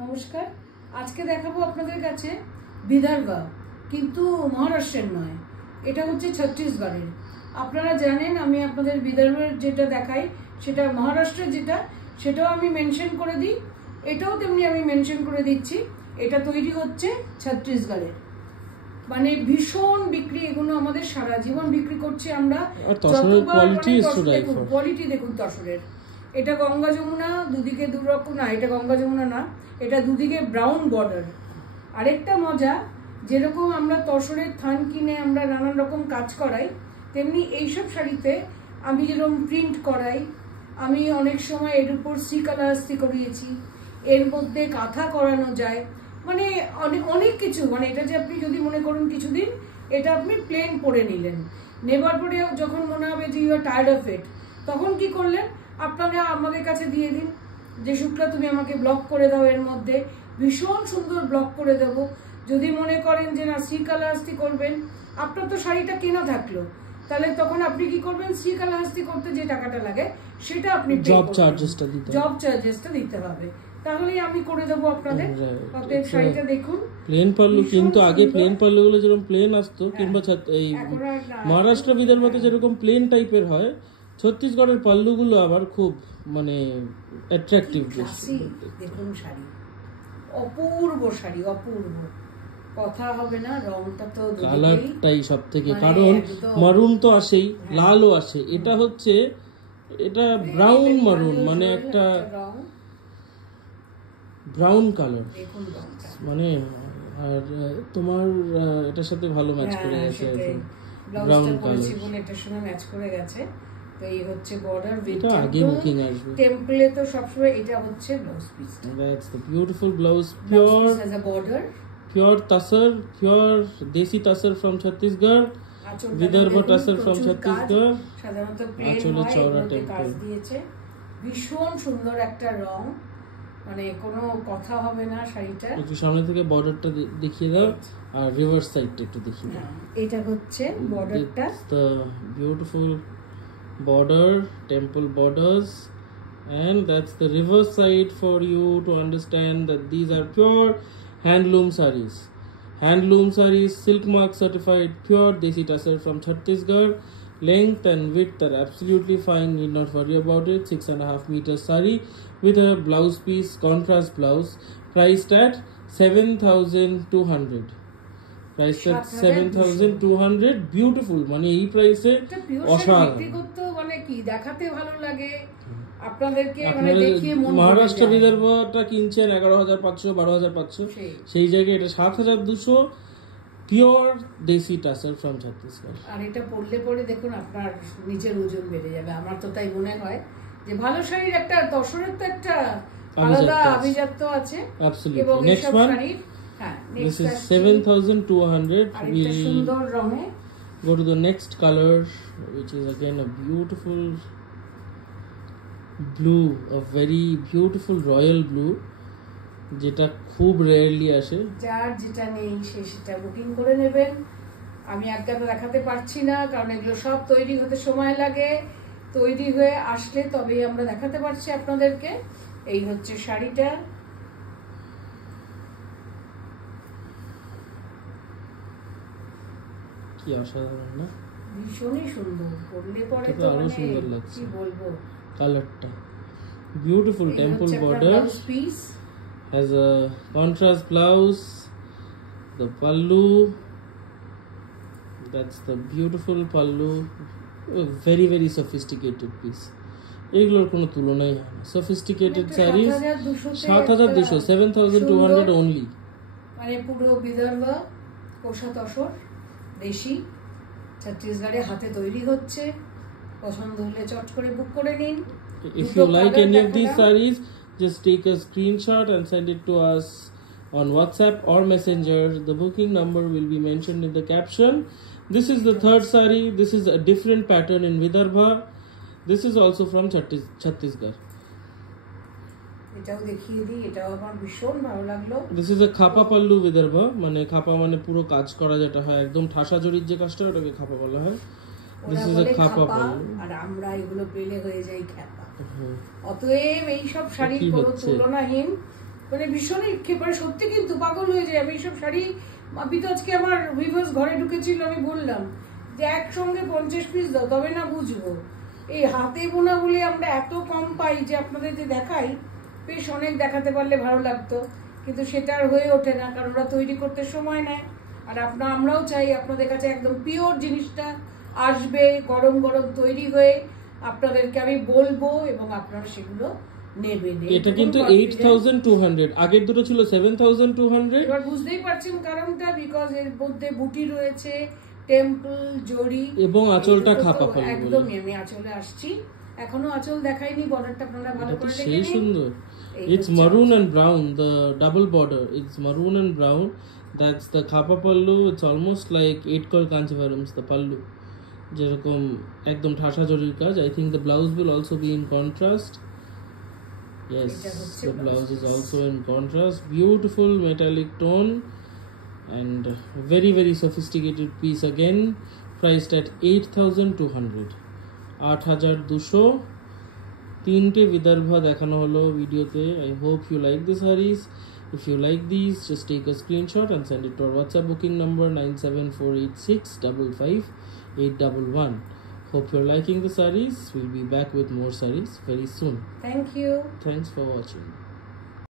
নমস্কার। আজকে দেখাবো আপনাদের কাছে বিদর্ভা, কিন্তু মহারাষ্ট্রের নয়, এটা হচ্ছে ছত্তিশগড়ের। আপনারা জানেন আমি আপনাদের বিদর্ভের যেটা দেখাই সেটা মহারাষ্ট্রের, যেটা সেটাও আমি মেনশন করে দিই, এটাও তেমনি আমি মেনশন করে দিচ্ছি। এটা তৈরি হচ্ছে ছত্তিশগড়ের, মানে ভীষণ বিক্রি, এগুলো আমাদের সারা জীবন বিক্রি করছি আমরা। কোয়ালিটি দেখুন তসরের। এটা গঙ্গা যমুনা, দুদিকে দুরকম না, এটা গঙ্গা যমুনা না, এটা দুদিকে ব্রাউন বর্ডার। আরেকটা মজা, যেরকম আমরা তসরের থান কিনে আমরা নানান রকম কাজ করাই, তেমনি এইসব শাড়িতে আমি যেরকম প্রিন্ট করাই, আমি অনেক সময় এর উপর সি কালারস্তি করিয়েছি, এর মধ্যে কাঁথা করানো যায়, মানে অনেক কিছু। মানে এটা যে আপনি যদি মনে করুন কিছুদিন এটা আপনি প্লেন পরে নিলেন, নেবার পরে যখন মনে হবে যে you are tired of it, তখন কি করলেন, আপনারা আমাদের কাছে দিয়ে দিন যে শুক্লা তুমি আমাকে ব্লক করে দাও, এর মধ্যে ভীষণ সুন্দর ব্লক করে দেব। যদি মনে করেন যে না সি কালারস্তি করবেন, আপনার তো শাড়িটা কেনা থাকলো, তাহলে তখন আপনি কি করবেন, সি কালারস্তি করতে যে টাকাটা লাগে সেটা আপনি জব চার্জেসটা দিতে হবে, তাহলেই আমি করে দেবো আপনাদের। অতএব শাড়িটা দেখুন, প্লেন পাল্লু, কিন্তু আগে প্লেন পাল্লুগুলো যেরকম প্লেন আসতো, কিংবা এই মহারাষ্ট্র বিদর্ভতে যেরকম প্লেন টাইপের হয়, ছত্তিশগড়ের পাল্লুগুলো আবার খুব মানে অ্যাট্রাকটিভ। দেখুন শাড়ি, অপূর্ব শাড়ি, অপূর্ব, কথা হবে না। রংটা তো কালারটাই সব থেকে, কারণ মারুন তো আসেই, লালও আসে। এটা হচ্ছে এটা ব্রাউন মারুন, মানে একটা ব্রাউন কালার, মানে আর তোমার এটার সাথে ভালো ম্যাচ করে গেছে, ব্রাউন কালার এটার সঙ্গে ম্যাচ করে গেছে। তো এই হচ্ছে বর্ডার, এটা আগে বুকিং আসবে। টেম্পলে তো সবসময় এটা হচ্ছে blouse piece. That's the beautiful blouse, pure as a border, pure tussar, pure desi tussar from Chhattisgarh, Vidarbha tussar from Chhattisgarh. সাধারণত প্লেন হয়, এগুলোতে কাজ দিয়েছে। ভীষণ সুন্দর একটা রং, মানে কোনো কথা হবে না। শাড়িটা একটু সামনে থেকে বর্ডারটা দেখিয়ে দাও, আর রিভার্স সাইডটা একটু দেখিয়ে দাও। এটা হচ্ছে বর্ডারটা, the beautiful border, temple borders, and that's the reverse side for you to understand that these are pure handloom sarees. Handloom sarees, silk mark certified, pure desi tassar from Chhattisgarh. Length and width are absolutely fine, need not worry about it. 6.5 meters saree with a blouse piece, contrast blouse, priced at 7,200. Priced at 7,200. Beautiful, মানে এই প্রাইসে অসাধারণ। মানে কি দেখাতে ভালো লাগে আপনাদেরকে, মানে দেখিয়ে মন। মহারাষ্ট্র বিদর্ভটা কিনছেন 11,500 12,500, সেই জায়গায় এটা 7,200 পিওর দেশি টাসর ফ্রম ছত্তিশগড়। আর এটা পরলে পরে দেখুন আপনার নিজের ওজন বেড়ে যাবে। আমার তো তাই মনে হয় যে ভালো শাড়ির একটা, তসরের তো একটা আলাদা আভিজাত্য আছে। এবং next one, this is 7,200. We'll go to the next color, which is again a beautiful blue, a very beautiful royal blue, যেটা খুব রেয়ারলি আসে। যার যেটা নেই সে সেটা বুকিং করে নেবেন। আমি আজকে তো দেখাতে পারছি না, কারণ এগুলো সব তৈরি হতে সময় লাগে, তৈরি হয়ে আসলে তবেই আমরা দেখাতে পারছি আপনাদেরকে। এই হচ্ছে শাড়িটা, কি অসাধারণ না, ভীষণই সুন্দর। পরলে পরে তো আরো সুন্দর লাগছে, কি বলবো, কালারটা beautiful. Temple border, has a contrast blouse, the pallu, that's the beautiful pallu, a very very sophisticated piece. এগুলোর কোনো তুলনাই হয় না। sophisticated sarees 7,200, 7,200 only। মানে পুরো বিদর্ভ কোষা তসর দেশি, ছত্তিশগড়ে হাতে তৈরি হচ্ছে। পছন্দ হলে চট করে বুক করে নিন। If you like any of these sarees, just take a screenshot and send it to us on WhatsApp or Messenger. The booking number will be mentioned in the caption. This is the third saree. This is a different pattern in Vidarbha. This is also from Chhattisgarh. এটাও দেখিয়ে দিই, এটাও আমার ভীষণ ভালো লাগলো। This is a khapa pallu Vidarbha, মানে খাপা মানে পুরো কাজ করা যেটা হয়, একদম ঠাসা জরির যে কাজটা, ওটাকে খাপা বলা হয়। This is a khapa pallu, আর আমরা এগুলো পেলে হয়ে যাই খ্যাপা। অতএব এই সব শাড়ির কোনো তুলনাহীন, মানে ভীষণই মানে সত্যি কিন্তু পাগল হয়ে যায়। আমি এইসব শাড়ি আপনি তো আজকে আমার ভিউয়ার্স ঘরে ঢুকেছিল, আমি বললাম যে একসঙ্গে 50 পিস দাও তবে না বুঝবো। এই হাতে বোনা বলে আমরা এত কম পাই যে আপনাদের যে দেখাই বেশ অনেক দেখাতে পারলে ভালো লাগতো, কিন্তু সেটা আর হয়ে ওঠে না, কারণ ওরা তৈরি করতে সময় নেয়। আর আমরাও চাই আপনাদের কাছে একদম পিওর জিনিসটা আসবে, গরম গরম তৈরি হয়ে আপনাদেরকে আমি বলবো এবং আপনারা সেগুলো নেবেন। এটা কিন্তু 8200, আগের দুটো ছিল 7200। এবার বুঝতেই পারছেন কারণটা, বিকজ এর মধ্যে বুটি রয়েছে, টেম্পল, জড়ি এবং আঁচলটা খাপা পাল্লু। একদমই আমি আঁচলে আসছি, এখনো আঁচল দেখাইনি, বর্ডারটা আপনারা ভালো করে দেখে সেই নিন। সুন্দর। It's maroon and brown, the double border. It's maroon and brown. That's the khapa pallu. It's almost like 8 kol kanchivarams, the pallu. যেরকম একদম ঠাসা জরির কাজ। I think the blouse will also be in contrast. Yes, the blouse is also in contrast. Beautiful metallic tone and very very sophisticated piece again, priced at 8200. 8200 তিনটে বিদর্ভা দেখানো হলো ভিডিওতে। I hope you like the sarees. If you like these, just take a screenshot and send it to our WhatsApp booking number 97486555811. Hope you're liking the sarees. We'll be back with more sarees very soon. Thank you. Thanks for watching.